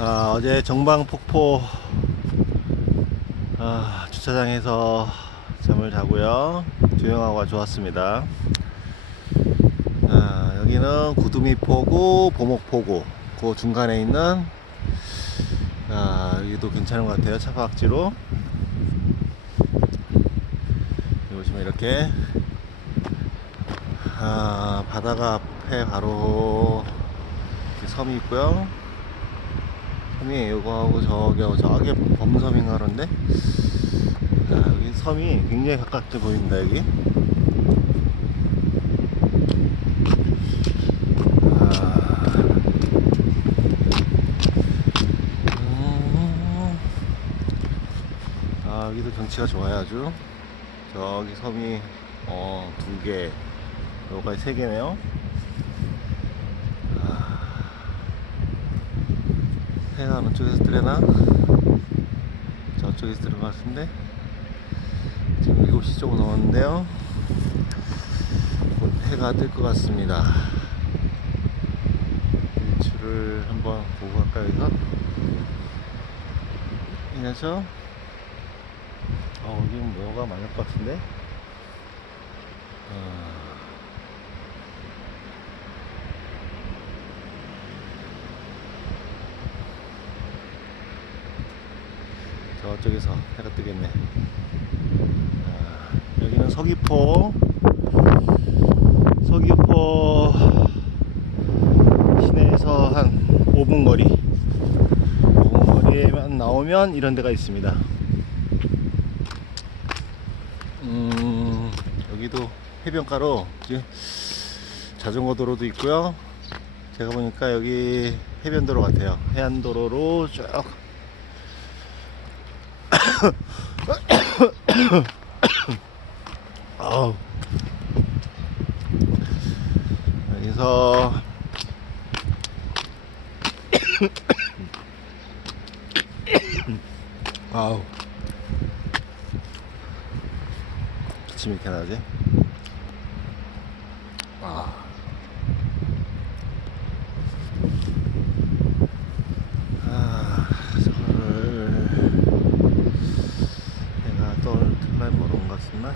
아, 어제 정방폭포 아, 주차장에서 잠을 자고요. 조용하고 좋았습니다. 아, 여기는 구두미포구, 보목포구 그 중간에 있는 아, 여기도 괜찮은 것 같아요. 차박지로 보시면 이렇게 아, 바다가 앞에 바로 섬이 있고요. 섬이 이거하고 저기하고 저기 범섬인가 그런데? 자, 여기 섬이 굉장히 가깝게 보입니다 여기. 아, 음, 아 여기도 경치가 좋아요 아주. 저기 섬이 어, 두 개, 여기까지 세 개네요. 아, 해가 어느 쪽에서 뜨려나? 저쪽에서 뜨는 것 같은데 지금 7시 조금 넘었는데요 곧 해가 뜰 것 같습니다 일출을 한번 보고 갈까요 여기서? 이나죠? 어 여기는 뭐가 많을 것 같은데 어... 저쪽에서 해가 뜨겠네. 아, 여기는 서귀포. 서귀포 시내에서 한 5분 거리. 5분 거리에만 나오면 이런 데가 있습니다. 음, 여기도 해변가로 지금 자전거 도로도 있고요. 제가 보니까 여기 해변도로 같아요. 해안도로로 쭉 여기서 아우. 기침이 이렇게 나지? 아 어떤 특날 뭐론 같은 날